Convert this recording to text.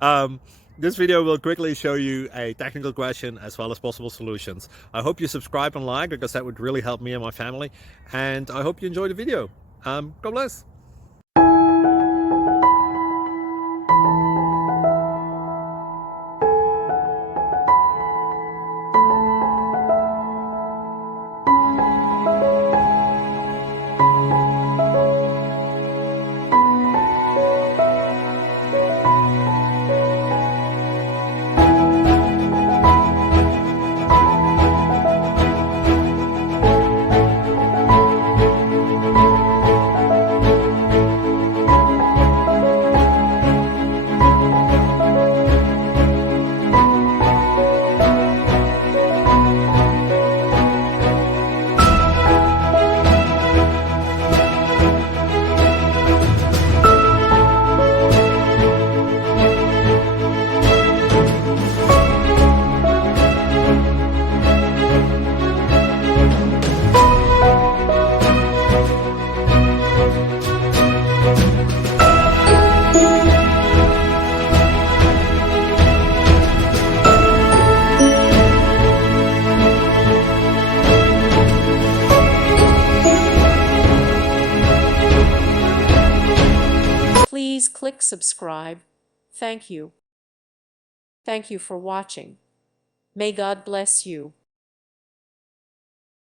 um, this video will quickly show you a technical question as well as possible solutions. I hope you subscribe and like, because that would really help me and my family. And I hope you enjoy the video. God bless. Please click subscribe. Thank you. Thank you for watching. May God bless you.